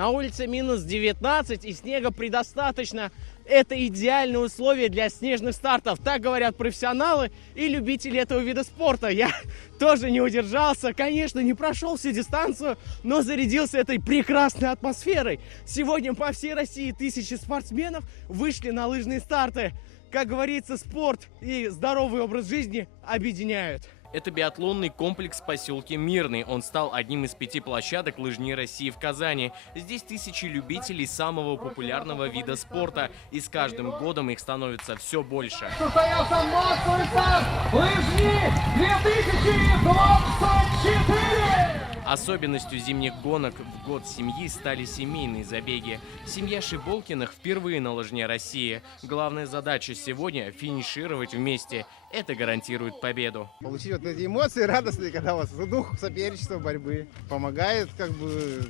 На улице минус 19 и снега предостаточно. Это идеальные условия для снежных стартов. Так говорят профессионалы и любители этого вида спорта. Я тоже не удержался. Конечно, не прошел всю дистанцию, но зарядился этой прекрасной атмосферой. Сегодня по всей России тысячи спортсменов вышли на лыжные старты. Как говорится, спорт и здоровый образ жизни объединяют. Это биатлонный комплекс в поселке Мирный. Он стал одним из 5 площадок лыжни России в Казани. Здесь тысячи любителей самого популярного вида спорта. И с каждым годом их становится все больше. Состоялся массовый старт лыжни 2024! Особенностью зимних гонок в год семьи стали семейные забеги. Семья Шиболкиных впервые на лыжне России. Главная задача сегодня – финишировать вместе. Это гарантирует победу. Получить вот эти эмоции радостные, когда у вас дух соперничества, борьбы. Помогает как бы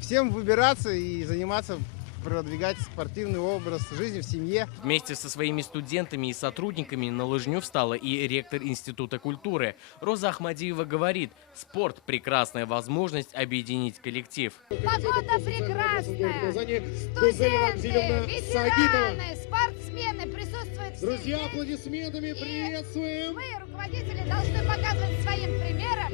всем выбираться и заниматься, продвигать спортивный образ жизни в семье. Вместе со своими студентами и сотрудниками на лыжню встала и ректор Института культуры. Роза Ахмадиева говорит, спорт – прекрасная возможность объединить коллектив. Погода прекрасная, студенты, ветераны, спортсмены присутствуют все. Друзья, аплодисментами приветствуем! Мы, руководители, должны показывать своим примером,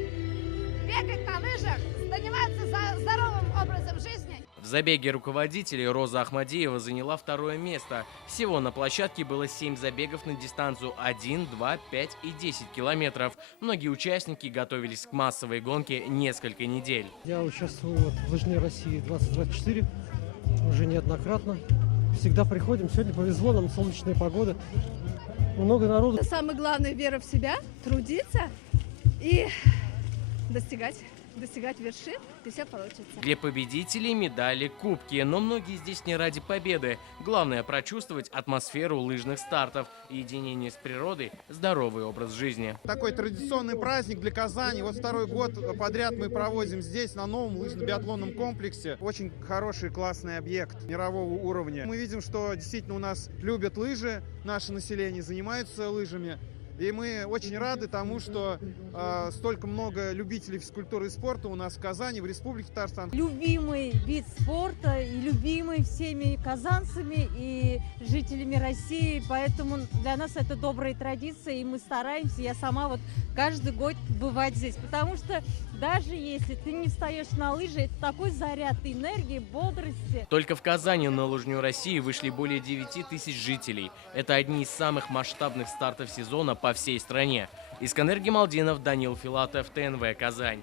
бегать на лыжах, заниматься здоровым образом жизни. В забеге руководителей Роза Ахмадиева заняла 2-е место. Всего на площадке было 7 забегов на дистанцию 1, 2, 5 и 10 километров. Многие участники готовились к массовой гонке несколько недель. Я участвую в лыжне России 2024 уже неоднократно. Всегда приходим. Сегодня повезло, нам солнечная погода. Много народу. Самое главное — вера в себя, трудиться и достигать вершин, и все получится. Для победителей медали, кубки, но многие здесь не ради победы. Главное прочувствовать атмосферу лыжных стартов, единение с природой, здоровый образ жизни. Такой традиционный праздник для Казани. Вот 2-й год подряд мы проводим здесь, на новом лыжно-биатлонном комплексе. Очень хороший, классный объект мирового уровня. Мы видим, что действительно у нас любят лыжи, наше население занимаются лыжами. И мы очень рады тому, что столько много любителей физкультуры и спорта у нас в Казани, в Республике Татарстан. Любимый вид спорта и любимый всеми казанцами и жителями России. Поэтому для нас это добрая традиция, и мы стараемся, я сама вот каждый год бывать здесь. Потому что даже если ты не встаешь на лыжи, это такой заряд энергии, бодрости. Только в Казани на лыжню России вышли более 9 тысяч жителей. Это одни из самых масштабных стартов сезона по всей стране. Искандер Гемалдинов, Данил Филатов, ТНВ Казань.